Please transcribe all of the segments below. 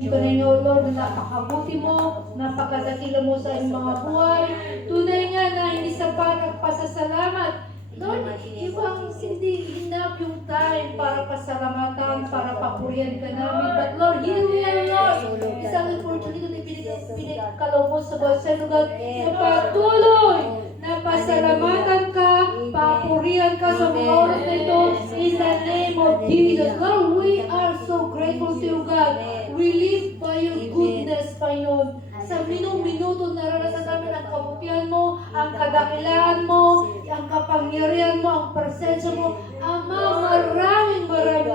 Tunay nga, Lord, na napakabuti mo, napakadakila mo sa iyong mga buhay. Tunay nga na hindi sapat ang pasasalamat. Lord, ibang hindi enough yung time para pasalamatan, para papurihan ka namin. But Lord, here we are, Lord. Isang opportunity na pinagkalobos sa bawat sa lugar na patuloy na pasalamatan ka, papurihan ka sa mga oras na ito in the name of Jesus. Lord, we are so grateful to you, God. We live by your goodness, Panginoon. Sa minuto naranasan namin ang kabutihan mo, ang kadakilaan mo, ang kapangyarihan mo, ang presensya mo. Ama, maraming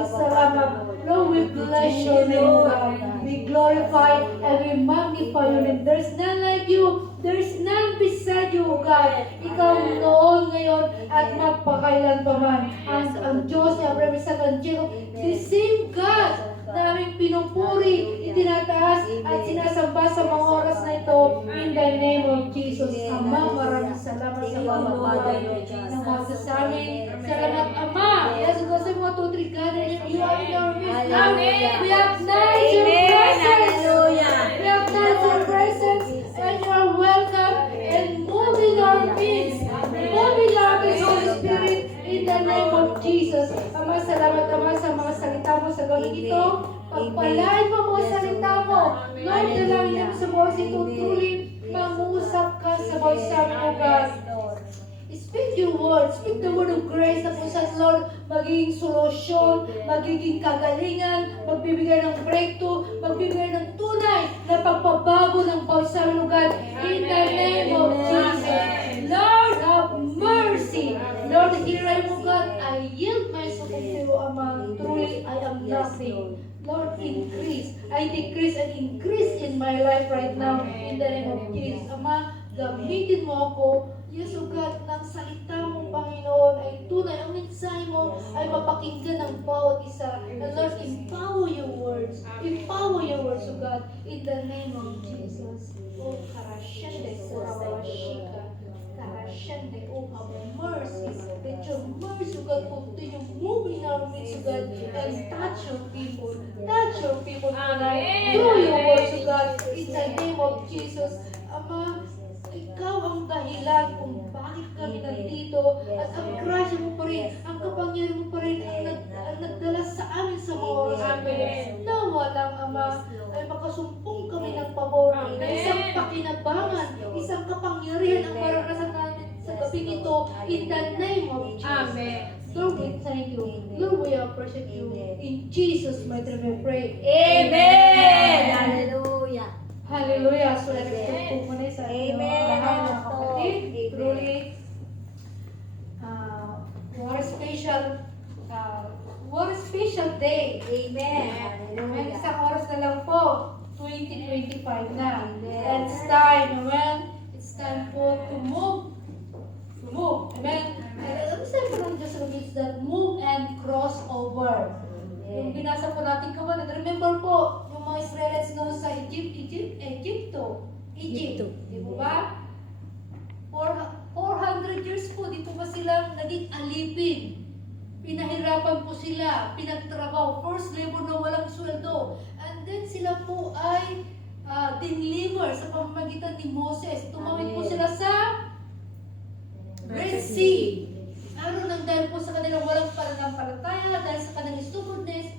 salamat. Lord, we bless your name, God. We glorify and we magnify your name. There's none like you. There's none beside you, God. Ikaw noon, ngayon, at magpakailan pa man. Ang Diyos ni Abraham, Isaac, and Jacob, the same God na aming pinupuri, itinataas, at sinasamba sa mga oras na ito in the name of Jesus. Ama, maraming salamat sa mga buhay ng mga sa amin. Salamat, Ama. Yes, kasi mga tutri God, you are in our midst. We acknowledge your presence. We acknowledge your presence, and you are welcome and move in our midst. Move in our midst, Holy Spirit, in the name of Jesus. Ama, salamat, Ama, sa mga salita mo sa gawin ito. Pagpalain mo mga salita mo. Lord, dalangin namin sa bawat ito, truly, mangusap ka sa bawat sa amin, O God. Speak your word. Speak the word of grace na kung saan, Lord, magiging solusyon, magiging kagalingan, magbibigay ng breakthrough, magbibigay ng tunay na pagpabago ng bawat sa amin, O God. In the name of Jesus. Lord, have mercy. Lord, here I am, O God. I yield myself to you, Ama. Truly, I am nothing. Lord, increase. I decrease and increase in my life right now in the name of Jesus. Ama, gamitin mo ako. Yes, O God, ng salita mo, Panginoon, ay tunay. Ang mensahe mo ay mapakinggan ng bawat isa. And Lord, empower your words. Empower your words, O God, in the name of Jesus. Oh, karashende, kurawashika. Karashende, oh, have mercy. Let your mercy, O God, continue moving our midst, O God, and touch your people. Touch your people tonight. Through your words, O God, in the name of Jesus. Ama, ikaw ang dahilan kung bakit kami nandito at ang grasya mo pa rin, ang kapangyarihan mo pa rin ang nagdala sa amin sa mga oras na walang Ama ay makasumpong kami ng pabor na isang pakinabangan, isang kapangyarihan ang maranasan namin sa gabing ito in the name of Jesus. Amen. Lord, we thank you. Lord, we appreciate you. In Jesus' mighty name we pray. Amen. Hallelujah. Hallelujah. So let's put muna sa Amen. lahat ng kapatid. Amen. Truly, what a special day. Amen. Amen. Isang oras na lang po. 2025 na. Amen. It's time. Amen. It's time po to move. To move. Amen. Ang sabi po ng Diyos sa Lubis that move and cross over. Yung binasa po natin kapatid, remember po, yung mga Israelites noon sa Egypto. Di po ba? 400 years po, dito pa sila naging alipin. Pinahirapan po sila, pinagtrabaho, first labor na walang sweldo. And then sila po ay deliver sa pamamagitan ni Moses. Tumawid po sila sa Red Sea. Ano nang dahil po sa kanilang walang pananampalataya, dahil sa kanilang stubbornness,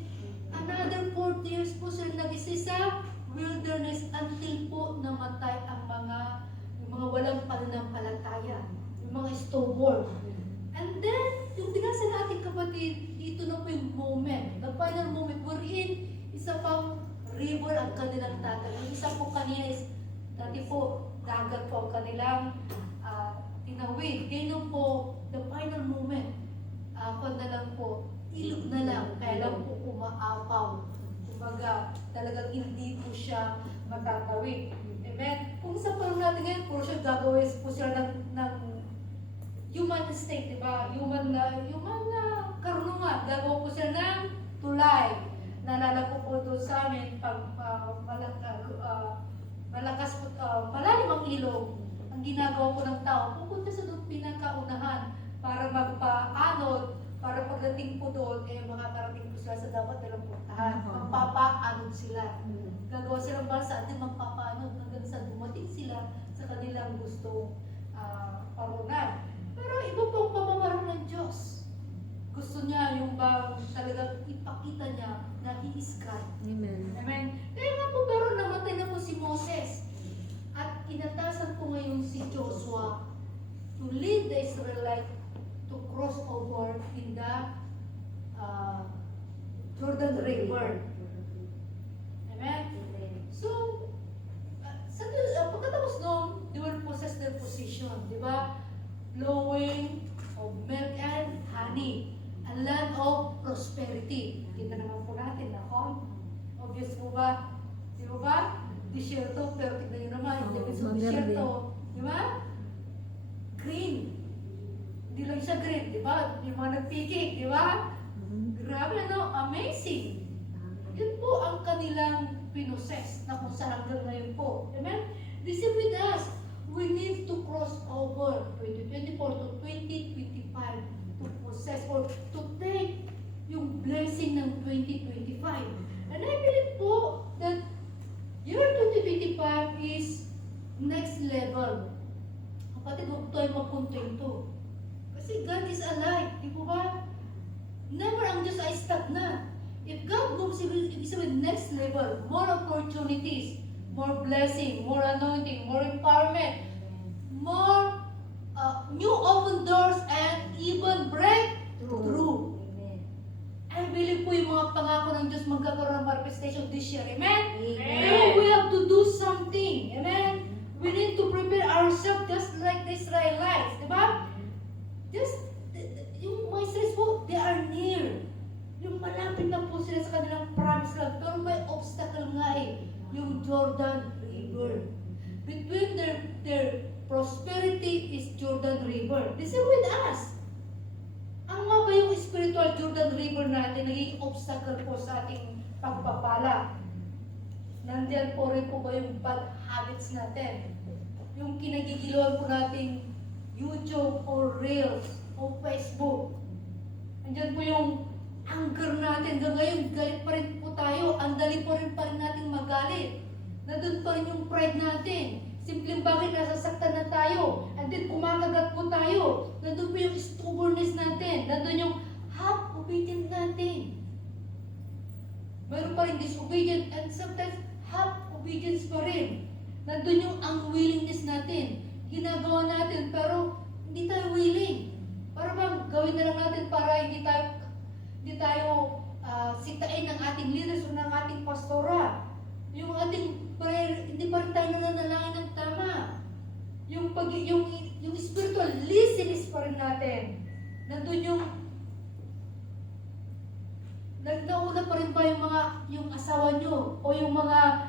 another 40 years po sila nag-isa sa wilderness until po namatay ang yung mga walang pananampalataya, yung mga stubborn. And then, yung binasa natin kapatid, dito na po yung moment, the final moment wherein isa pang river ang kanilang tatag. Yung isa po kanina is, dati po, dagat po ang kanilang tinawid. Ganyan po, the final moment, na lang po, ilog na lang, kaya lang po umaapaw. Kumbaga, talagang hindi po siya matatawid. Amen? Kung sa parang natin ngayon, puro siya gagawin po sila ng human state, di ba? Human na karunungan. Gagawa po sila ng tulay. Naalala ko po doon sa amin, pag malakas po, malalim ang ilog, ang ginagawa po ng tao, pupunta sa doon pinakaunahan para magpa-anod, para pagdating po doon, makakarating po sila sa dapat nilang puntahan. Magpapa-anod sila. gagawa silang para sa atin magpapaano hanggang sa dumating sila sa kanilang gustong parunan. Pero iba po ang pamamaraan ng Diyos. Gusto niya yung bang talagang ipakita niya na He is God. Amen. Amen. Kaya nga po pero namatay na po si Moses. At inatasan po ngayon si Joshua to lead the Israelites to cross over in the Jordan River. Amen? So, pagkatapos noon, they will possess their position. Di ba? Flowing of milk and honey. A land of prosperity. Kita naman po natin, ako. Obvious po ba? Di ba ba? Disyerto, pero tignan nyo naman, yung labis ng disyerto. Di ba? Green. Hindi lang siya green, di ba? Yung mga nagpikik, di ba? Grabe, ano? Amazing. Yun po ang kanilang pinoses na kung saan hanggang ngayon po. Amen? This is with us. We need to cross over 2024 to 2025 to possess or to take yung blessing ng 2025. And I believe po that year 2025 is next level. Kapatid, huwag tayo mapunta ito. Kasi God is alive. Di po ba? Never ang Diyos ay stagnant. If God moves with next level, more opportunities, more blessing, more anointing, more empowerment, more new open doors, and even breakthrough. I believe po yung mga pangako ng Diyos magkakaroon ng manifestation this year. Amen? Pero we have to do something. Amen? We need to prepare ourselves just like the Israelites. Diba? Just, yung mga Israelites po, they are near. Yung malapit na po sila sa kanilang promise land. Pero may obstacle nga eh. Yung Jordan River. Between their prosperity is Jordan River. This is with us. Ang nga ba yung spiritual Jordan River natin naging obstacle po sa ating pagpapala? Nandiyan po rin po ba yung bad habits natin? Yung kinagigiluan po nating YouTube or Reels o Facebook. Nandiyan po yung anger natin. Hanggang ngayon, galit pa rin po tayo. Ang dali pa rin natin magalit. Nandun pa rin yung pride natin. Simpleng bakit nasasaktan na tayo. And then kumakagat po tayo. Nandun po yung stubbornness natin. Nandun yung half-obedient natin. Mayroon pa rin disobedient and sometimes half-obedience pa rin. Nandun yung unwillingness natin. Ginagawa natin pero hindi tayo willing. Para bang gawin na lang natin para hindi tayo sitain ng ating leaders o ng ating pastora. Yung ating prayer, hindi pa rin tayo nananalangin ng tama. Yung spiritual listeners pa rin natin. Nandun nauna pa rin ba yung asawa nyo, o yung mga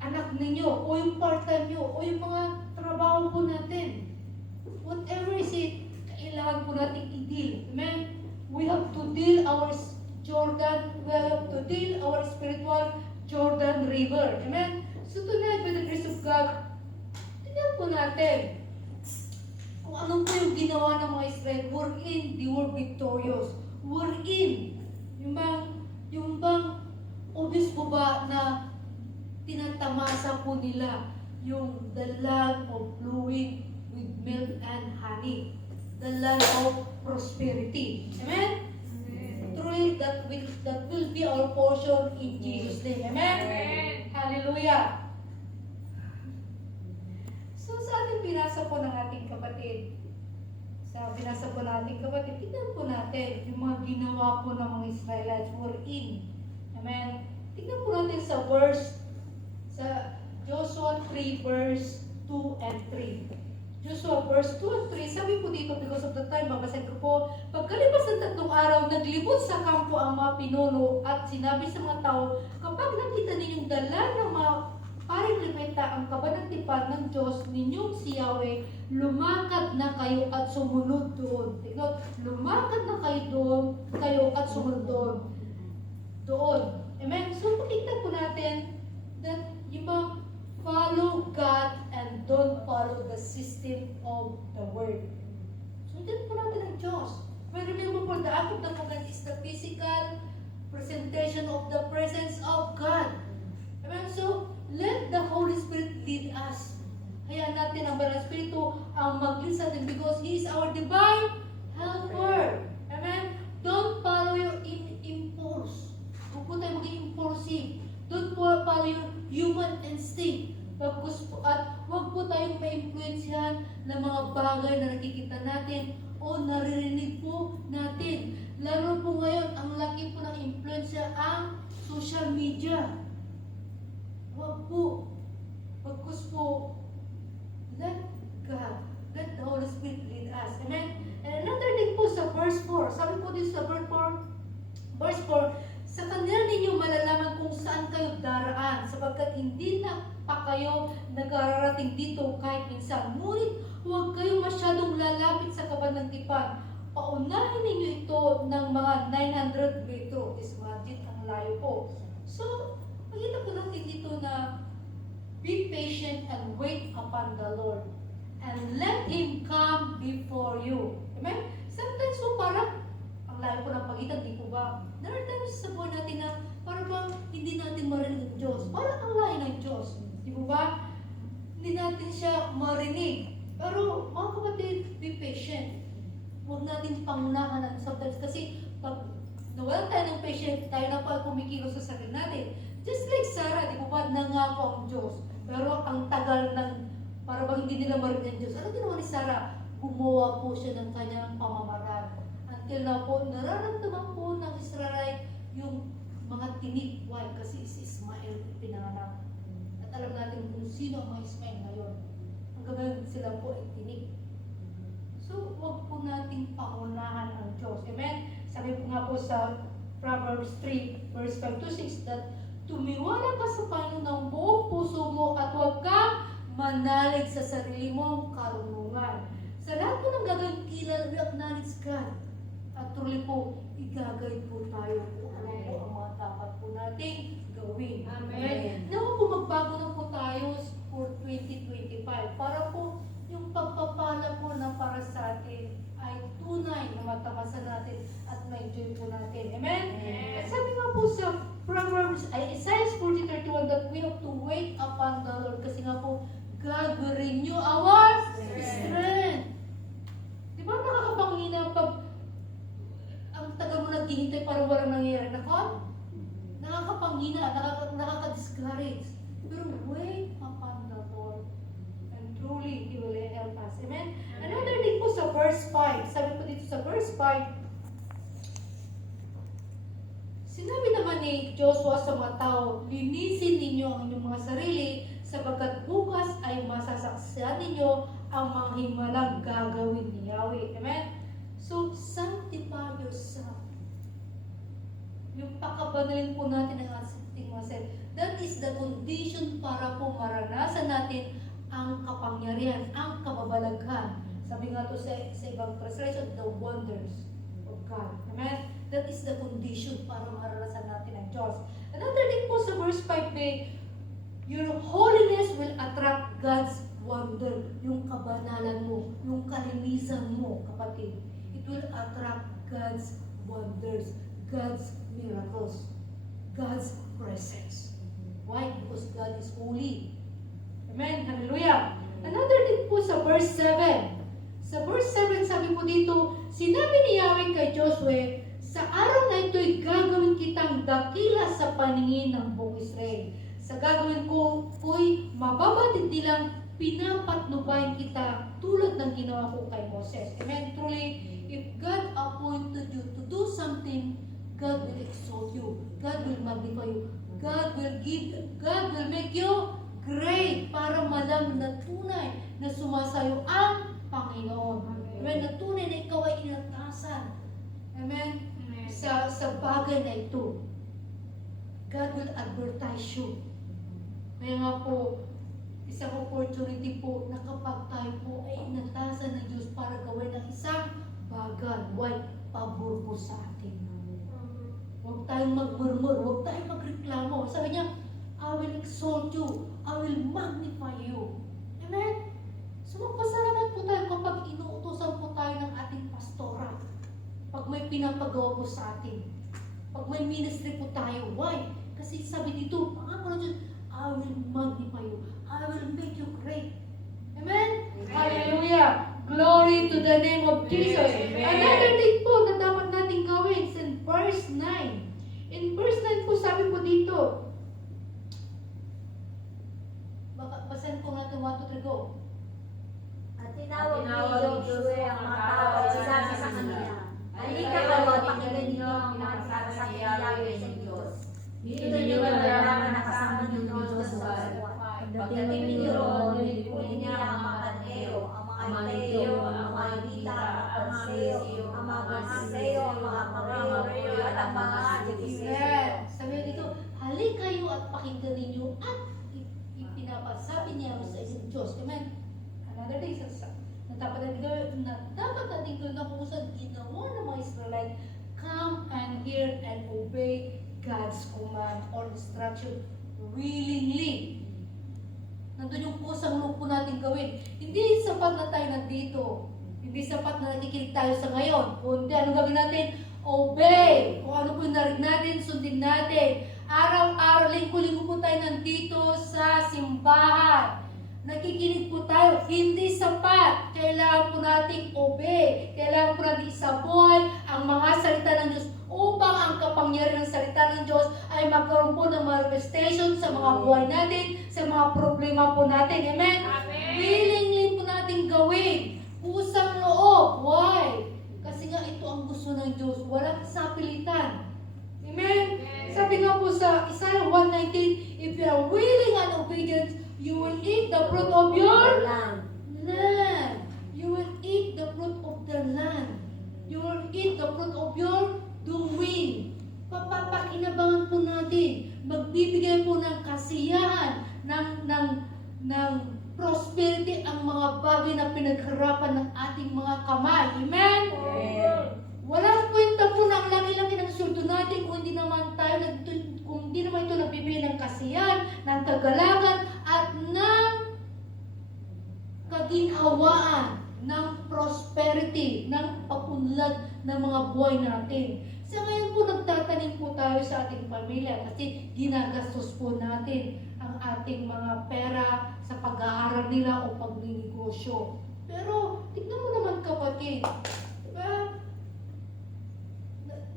anak ninyo, o yung part-time nyo, o yung mga trabaho po natin. Whatever is it, kailangan po natin i-deal. Amen? We have to deal our spiritual Jordan River. Amen? So tonight, by the grace of God, tingnan po natin kung ano po yung ginawa ng mga Israel. They were victorious. Yung bang obvious po ba na tinatamasa po nila yung the land of flowing with milk and honey. The land of prosperity. Amen? Truly, that will be our portion in Jesus' name. Amen? Hallelujah. So, sa ating binasa po ng ating kapatid, tignan po natin yung mga ginawa po ng mga Israelites were in. Amen? Tignan po natin sa Joshua 3 verse 2 and 3. Joshua verse 2 and 3, sabi po dito, because of the time, babasahin ko po, pagkalipas ng 3 araw, naglibot sa kampo ang mga pinuno at sinabi sa mga tao, kapag nakita ninyong dala ng mga paring limita ang kabanatipan ng Diyos ninyong si Yahweh, lumakad na kayo at sumunod doon. Tignan, lumakad na kayo at sumunod doon. Amen? So, pakita po natin that yung mga follow God and don't follow the system of the world. Sundin po natin ang Diyos. But remember po, the act of the covenant is the physical presentation of the presence of God. Amen? So, Espiritu ang mag-lead sa atin because He is our divine helper. Amen? Don't follow your impulse. Huwag po tayo maging impulsive. Don't follow your human instinct. At huwag po tayong ma-influensyahan ng mga bagay na nakikita natin o naririnig po natin. Lalo po ngayon, ang laki po ng influensya ang social media. Huwag po. Pagkus po, let God, let the Holy Spirit lead us. Amen? And another thing po sa verse 4, sabi po dito sa verse 4, sa kanila ninyo malalaman kung saan kayo daraan, sapagkat hindi na pa kayo nagararating dito kahit minsan. Ngunit huwag kayong masyadong lalapit sa kabanantipan. Paunahin ninyo ito ng mga 900 metro. Imagine, ang layo po. So, makita po natin dito na be patient and wait upon the Lord. And let Him come before you. Amen? Sometimes po parang ang layo po ng pagitan, di po ba? There are times sa buwan natin na parang bang hindi natin marinig ang Diyos. Parang ang layo ng Diyos. Di po ba? Hindi natin siya marinig. Pero mga kapatid, be patient. Huwag natin pangunahan ang sometimes kasi pag nawalan tayo ng patient, tayo na pa kumikilos sa sarili natin. Just like Sarah, di po ba? Nangako ang Diyos. Pero ang tagal ng para bang hindi nila marinig ang Diyos. Ano ginawa ni Sarah? Gumawa po siya ng kanyang pamamaraan. Until na po, nararamdaman po ng Israelite yung mga tinik. Why? Kasi si Ismael pinanganak. At alam natin kung sino ang mga Ismael ngayon. Hanggang ngayon sila po ay tinik. So, huwag po nating pangunahan ang Diyos. Amen? Sabi po nga po sa Proverbs 3, verse 5-6, that tumiwala ka sa Panginoon ng buong puso mo at huwag kang manalig sa sarili mong karunungan. Sa lahat po ng gagawin, kilala, acknowledge God. At truly po, igagawin po tayo kung ano po ang mga dapat po nating gawin. Amen. Nawa po magbago na po tayo for 2025 para po yung pagpapala po na para sa atin ay tunay na matamasa natin at ma-enjoy po natin. Amen? At sabi nga po sa Proverbs, Isaiah 40:31 that we have to wait upon the Lord kasi nga po, God will renew our strength. Di ba nakakapangina pag ang tagal mo naghihintay para walang nangyayari? Nako? Nakakapanghina, nakaka-discourage. Pero wait upon the Lord. And truly, He will help us. Amen? Another thing po sa verse 5. Sabi po dito sa verse 5, sinabi naman ni Joshua sa mga tao, linisin ninyo ang inyong mga sarili sapagkat bukas ay masasaksihan ninyo ang mga himalang gagawin ni Yahweh. Amen? So, sanctify yourself. Yung pakabanalin po natin ang ating mga sarili. That is the condition para po maranasan natin ang kapangyarihan, ang kababalaghan. Sabi nga to sa ibang translation, the wonders of God. Amen? That is the condition para maranasan natin ang Diyos. Another thing po sa verse 5b, your holiness will attract God's wonder. Yung kabanalan mo, yung kalinisan mo, kapatid. It will attract God's wonders, God's miracles, God's presence. Why? Because God is holy. Amen? Hallelujah! Another thing po sa verse 7. Sa verse 7, sabi po dito, sinabi ni Yahweh kay Joshua, sa araw na ito'y gagawin kitang dakila sa paningin ng buong Israel. Sa gagawin ko, po'y mababatid nilang pinapatnubayan kita tulad ng ginawa ko kay Moses. Amen? Truly, if God appointed you to do something, God will exalt you. God will magnify you. God will make you great para malam na tunay na sumasayo ang Panginoon. Amen? Na tunay na ikaw ay inatasan. Amen? Sa bagay na ito. God will advertise you. Kaya nga po, isang opportunity po na kapag tayo po ay inatasan ng Diyos para gawin ng isang bagay, pabor po sa atin. Huwag tayong magmurmur, huwag tayong magreklamo. Sabi niya, I will exalt you, I will magnify you. Amen? So magpasalamat po tayo kapag inuutosan po tayo ng ating pastora. Pag may pinapagawa po sa atin. Pag may ministry po tayo. Why? Kasi sabi dito, pangako ng Diyos, I will magnify you. I will make you great. Amen? Hallelujah. Glory to the name of Jesus. Amen. Another thing po na dapat natin gawin is in verse 9. In verse 9 po, sabi po dito, basahin po natin 1, 2, 3, go. At tinawag ni Joshua ang mga tao at sinabi sa kanila, halika kayo at pakinggan ninyo ang mga nagsasabi ni Yahweh sa Diyos. Dito ninyo malalaman na kasama ninyo ang Diyos sa buwan. Pagdating ninyo roon, nilipunin niya ang mga Kaneo, ang mga Hiteo, ang mga Hita, ang mga Perseo, ang mga Perseo, ang mga Amoreo, at ang mga Jebuseo. Yes. Sabi dito, halik kayo at pakinggan ninyo at ipinapasabi niya sa isang Diyos. Amen. Another day, na dapat natin gawin na kung saan ginawa ng mga Israelite, come and hear and obey God's command or instruction willingly. Nandun yung pusang loob po natin gawin. Hindi sapat na tayo nandito. Hindi sapat na nakikinig tayo sa ngayon. Kundi ano gawin natin? Obey. Kung ano po yung narinig natin, sundin natin. Araw-araw, linggo-linggo po tayo nandito sa simbahan. Nakikinig po tayo. Hindi sapat. Kailangan po nating obey. Kailangan po nating isabuhay ang mga salita ng Diyos upang ang kapangyarihan ng salita ng Diyos ay magkaroon po ng manifestation sa mga buhay natin, sa mga problema po natin. Amen? Amen. Willingly po natin gawin. Pusang loob. Why? Kasi nga ito ang gusto ng Diyos. Walang sapilitan. Amen? Sabi nga po sa Isaiah 1:19, if you are willing and obedient, you will eat the fruit of your land. You will eat the fruit of the land. You will eat the fruit of your doing. Papapakinabangan po natin. Magbibigay po ng kasiyahan, ng prosperity ang mga bagay na pinagharapan ng ating mga kamay. Amen? Walang kwenta po na ang laki-laki ng sweldo natin kung hindi naman ito nagbibigay ng kasiyahan, ng kagalakan, at ng kaginhawaan, ng prosperity, ng pag-unlad ng mga buhay natin. Sa ngayon po, nagtatanim po tayo sa ating pamilya kasi ginagastos po natin ang ating mga pera sa pag-aaral nila o pagninegosyo. Pero, tignan mo naman kapatid, diba?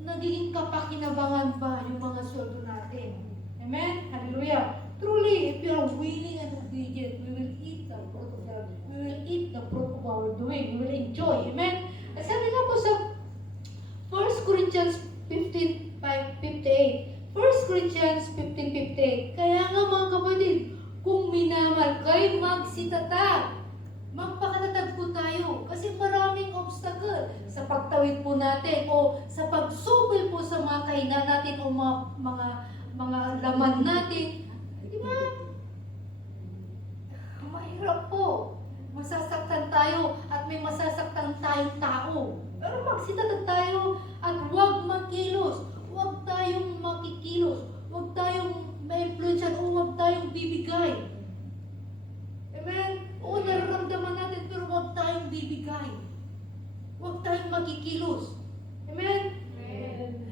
Nagiging kapakinabangan ba yung mga sweldo natin? Amen? Hallelujah! Truly, if you are willing and obedient, we will eat the fruit of God. We will eat the fruit of our doing. We will enjoy. Amen? At sabi nga po sa 1 Corinthians 15:58. 1 Corinthians 15:58. Kaya nga mga kapatid, kung minamahal kayo, magsitatag. Magpakatatag po tayo. Kasi maraming obstacle sa pagtawid po natin o sa pagsubay po sa mga kainan natin o mga laman natin. Di ba? Mahirap po. Masasaktan tayo at may masasaktan tayong tao. Pero magsitatag tayo at huwag magkilos. Huwag tayong makikilos. Huwag tayong ma-influensyan o huwag tayong bibigay. Amen? Oo, nararamdaman natin pero huwag tayong bibigay. Huwag tayong makikilos. Amen? Amen.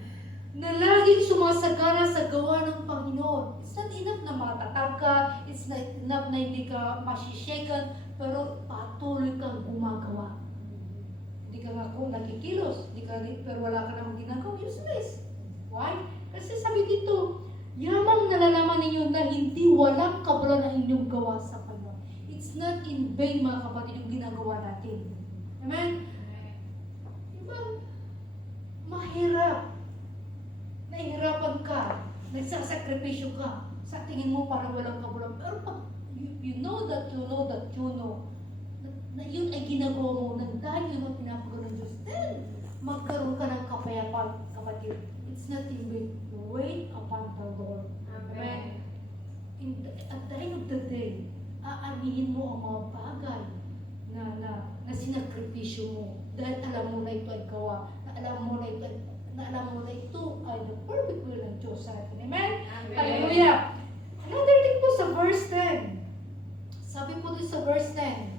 Na laging sumasagana sa gawa ng Panginoon. It's not enough na matatag ka, it's not enough na hindi ka masishaken, pero patuloy kang gumagawa. Hindi ka nga kung nakikilos, pero wala ka namang ginagawa, useless. Why? Kasi sabi dito, yamang nalalaman ninyo na hindi walang kabulan ang inyong gawa sa Panginoon. It's not in vain mga kapatid yung ginagawa natin. Amen? Diba? Mahirap. Nahihirapan ka, nagsasakripisyo ka, sa tingin mo parang walang kabulan. Pero pag you know that na yun ay ginagawa mo nang dahil yun ang pinapagulo ng Diyos, then magkaroon ka ng kapayapaan, kapatid. It's not in vain. Wait upon the Lord. Amen. At the end of the day, aanihin mo ang mga bagay na sinakripisyo mo dahil alam mo na ito ay gawa, na alam mo na ito ay the perfect will ng Diyos sa atin. Amen? Amen. Hallelujah! Another thing po sa verse 10. Sabi po dito sa verse 10.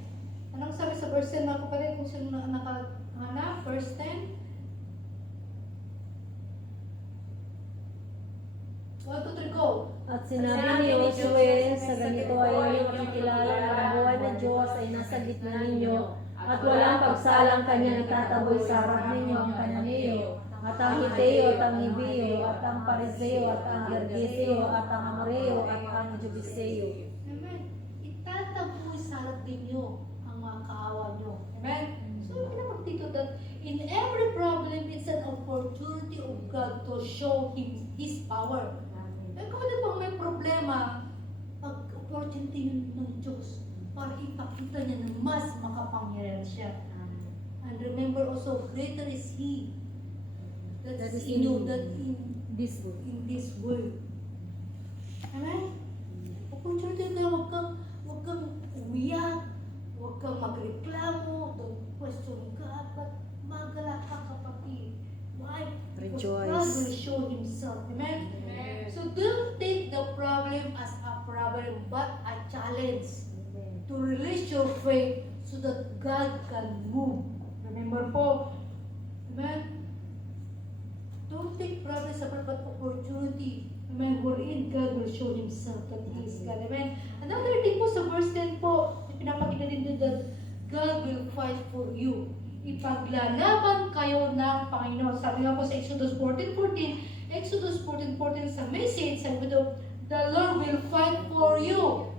Anong sabi sa verse 10 mga kapatid kung sino nakahanap? Verse 10. 1, 2, 3, go! At sinabi ni Josue, sa ganito ay inyong makikilala na ang buhay ng Diyos ay nasa gitna ninyo, at walang kanya natataboy sa harap ninyo ang Kananeo, at ang Hiteo, at ang Ibeo, at ang Pariseo, at ang Gergeseo, at ang Amoreo, at ang Jebuseo. Amen. Itataboy sa harap ninyo ang mga kaawa nyo. Amen? So, naman dito that in every problem, it's an opportunity of God to show His power. Eh, kung ano bang may problema, opportunity yun ng Diyos para ipakita niya na mas makapangyarihan siya. And remember also, greater is He that is in you than This book. in this world. Amen? Opportunity na huwag kang umiyak, huwag kang magreklamo, don't question God, but magalak ka, kapatid. Why? Because Rejoice. God will show Himself. Amen? So don't take the problem as a problem, but a challenge to release your faith so that God can move. Remember po, amen? Don't take problem as a but opportunity. Amen? Wherein God will show Himself that He is God. Amen? Another thing po sa verse 10 po, pinapakita din doon that God will fight for you. Ipaglalaban kayo ng Panginoon. Sabi nga po sa Exodus 14:14, Exodus 14:14 sa message, sabi ko, the Lord will fight for you.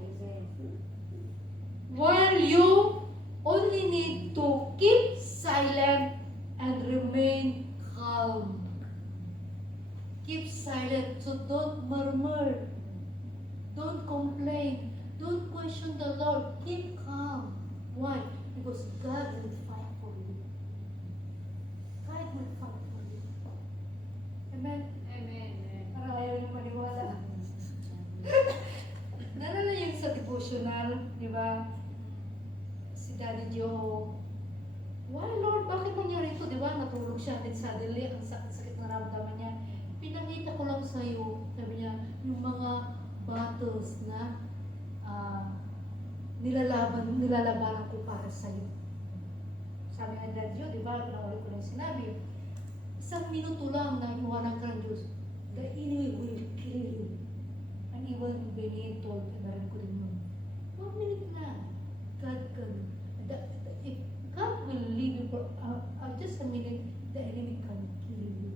While you only need to keep silent and remain calm. Keep silent, so don't murmur. Don't complain. Don't question the Lord. Keep calm. Why? Because God will fight for you. God will fight for you. Amen? Para ayaw niyo maniwala. Nalala yung sa devotional, di ba? Si Daddy Joe, why Lord, bakit nangyari ito? Di ba? Natulog siya, then suddenly, ang sakit na ramdaman niya. Pinakita ko lang sa iyo, sabi niya, yung mga battles na nilalabanan ko para sa iyo. Sabi ng Daddy Joe, di ba? Pinakawali ko lang sinabi, isang minuto lang na iwanan ka ng Diyos, the enemy will kill you. And even Benito, narin ko din yun. 1 minute na. God can, if God will leave you for just a minute, the enemy can kill you.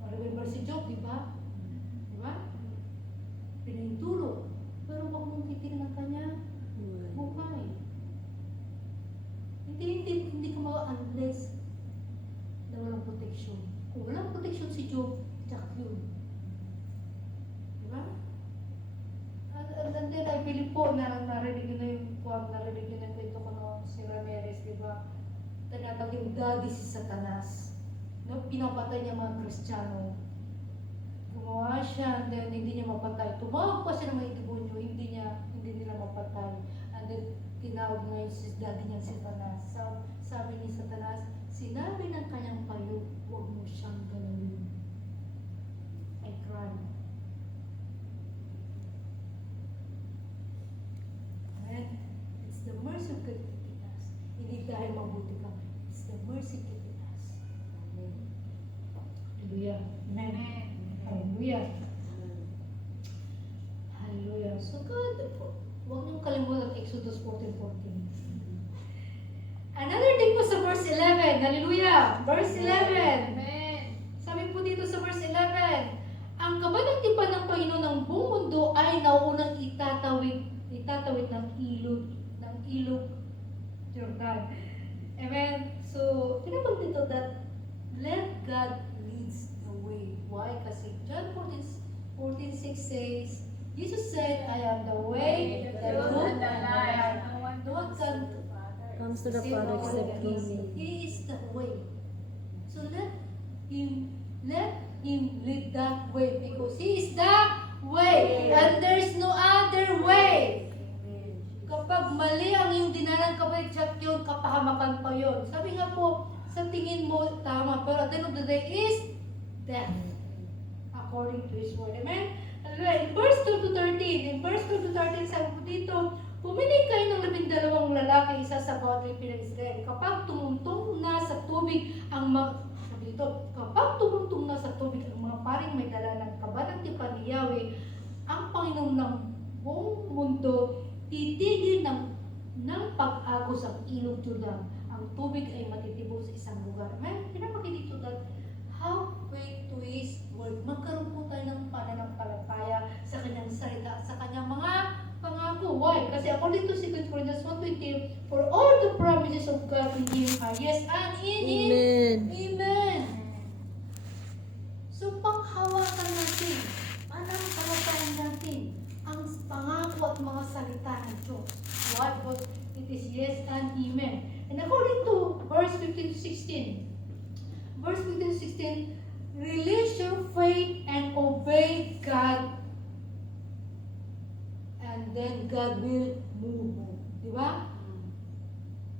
Or remember si Job, di ba? Di ba? Pinahintulog. Pero huwag mong titignan ng kanya buhay. Hindi ka unless na walang protection. Kung walang protection si Job, tsak yun. Diba? And then I believe po na narinig nyo na yung narinig nyo na yung kwento ko no, si Ramirez, diba? Tinatag yung daddy si Satanas. No, pinapatay niya mga Kristiyano. Gumawa siya, and then hindi niya mapatay. Tumawag pa siya ng mga demonyo, hindi nila mapatay. And then tinawag ngayon si daddy niya si Satanas. Sabi ni Satanas, sinabi ng kanyang payo, huwag mo siyang galawin. I cried. Amen? It's the mercy of God keeping us. Hindi dahil mabuti ka. It's the mercy keeping us. Amen. Hallelujah. Amen. Hallelujah. Hallelujah. So God, huwag niyong kalimutan Exodus 14:14. Another thing po sa verse 11. Hallelujah. Verse 11. Sabi po dito sa verse 11, ang kabanatipan ng Panginoon ng buong mundo ay nauunang itatawid ng ilog Jordan. Amen. So, tinapag dito that let God leads the way. Why? Kasi John 14:6 says, Jesus said, I am the way, the truth, and the life. No one Comes to the Father except through me. He is the way. So let him lead that way because He is the way and there is no other way. Kapag mali ang iyong dinanan, kapag check yun, kapahamakan pa yun. Sabi nga po, sa tingin mo, tama, pero at the end of the day is death. According to His word. Amen? In verse 2 to 13, sabi po dito, pumili kayo ng 12 lalaki, isa sa bawat lipi ng Israel. Kapag tumungtong na sa tubig ang mga paring may dala ng kabanatipan ni Yahweh, ang Panginoon ng buong mundo titigil ng pag-agos ang ilog Jordan. Ang ang tubig ay matitibo sa isang lugar. Amen? Pinapakita dito that how faith to His word. Magkaroon po tayo ng pananampalataya sa kanyang salita, sa kanyang mga pangako. Why? Kasi according to 2 Corinthians 1:20, for all the promises of God in Him are yes and in Him. Amen. Amen. So, panghawakan natin, panampalataya natin ang pangako at mga salita ng Diyos. Why? Because it is yes and amen. And according to verse 15 to 16, verse 15 to 16, release your faith and obey God, and then God will move. Di ba?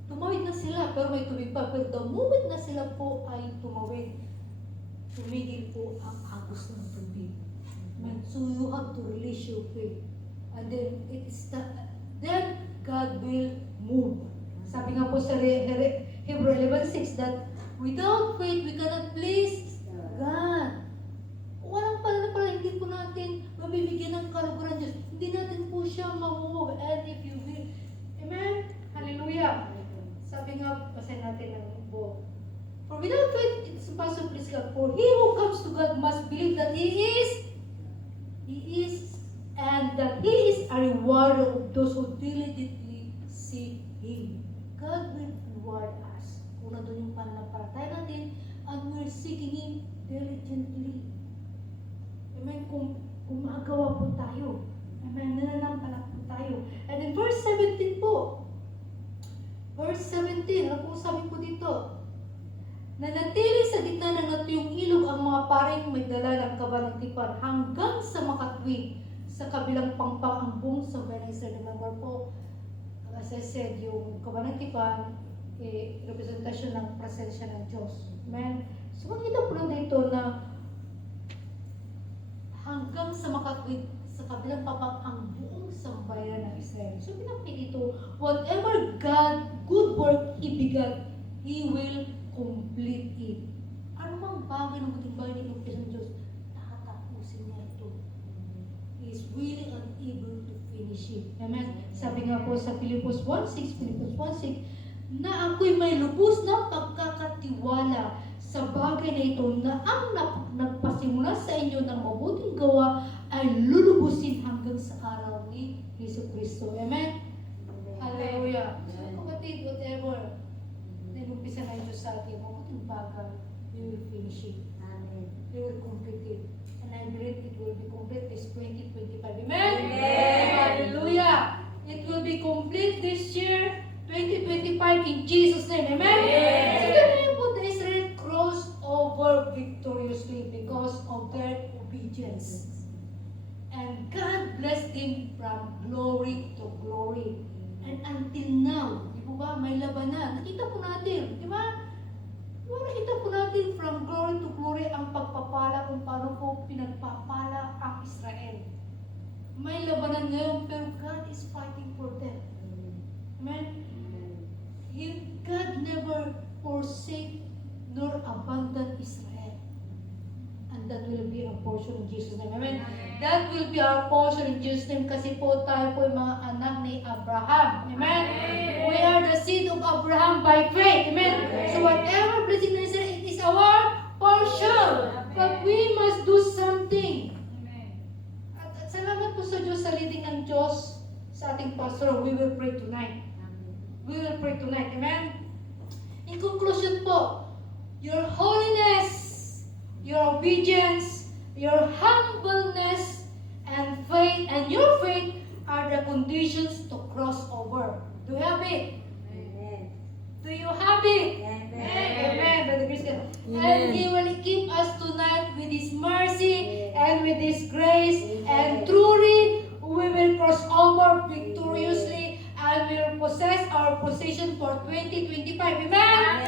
Tumawid na sila, pero may tubig pa. Pero the moment na sila po ay tumawid, tumigil po ang agos ng tubig. So you have to release your faith. And then, then God will move. Sabi nga po sa Hebrew 11:6 that without faith, we cannot please God. Walang pala, hindi po natin mabibigyan ng kaluguran Diyos. Hindi natin po siya ma-move. And if you will, amen? Hallelujah. Sabi nga, basahin natin ng buo. For without faith, it's impossible to please God. For he who comes to God must believe that He is, and that He is a rewarder of those who diligently seek Him. God will reward us. Kung nandun yung pananampalataya natin, and we're seeking Him diligently. Amen? Kung magawa po tayo. Amen? Nananampalat po tayo. And in verse 17 po, verse 17, ano po sabi po dito? Nanatili sa gitna ng natuyong ilog ang mga paring may dala ng kabanang tipan hanggang sa makatwid sa kabilang pangpang ang buong sambayan ng Israel. Remember po, as I said, yung kabanang tipan, representasyon ng presensya ng Diyos. Amen? So, makita po lang dito na hanggang sa makatwid sa kabilang pangpang ang buong sambayan ng Israel. So, pinapakita dito, whatever God, good work He began, He will complete it. Ano mang bagay ng buting bagay na inumpisa ng Diyos, tatapusin niya ito. He is willing and able to finish it. Amen? Sabi nga po sa Philippians 1:6, na ako'y may lubos na pagkakatiwala sa bagay na ito na ang nagpasimula sa inyo ng mabuting gawa ay lulubusin hanggang sa araw ni Hesus Kristo. Amen? Hallelujah. So, kapatid, whatever inumpisa na Diyos sa atin, mabuting bagay, we will finish it. Amen. We will complete it. And I believe it will be complete this 2025. Amen? Amen. Hallelujah! It will be complete this year, 2025, in Jesus' name. Amen? Amen. So, ganyan po, the Israel crossed over victoriously because of their obedience. And God blessed them from glory to glory. And until now, di po ba, may labanan. Nakita po natin, di ba? Nakita po natin from glory to glory ang pagpapala kung paano po pinagpapala ang Israel. May labanan ngayon, pero God is fighting for them. Amen? God never forsake nor abandon Israel. And that will be our portion in Jesus' name. Amen? That will be our portion in Jesus' name kasi po tayo po yung mga anak ni Abraham. Amen? We are the seed of Abraham by faith. Amen? So whatever blessing is, it is our portion. But we must do something. At salamat po sa Diyos, sa leading ng Diyos sa ating pastor. We will pray tonight. We will pray tonight. Amen? In conclusion po, your holiness, your obedience, your humbleness, and faith, and your faith are the conditions to cross over. Do you have it? Amen. Do you have it? Amen. Amen. Brother Christian. Amen. And He will keep us tonight with His mercy and with His grace, and truly we will cross over victoriously and will possess our possession for 2025. Amen.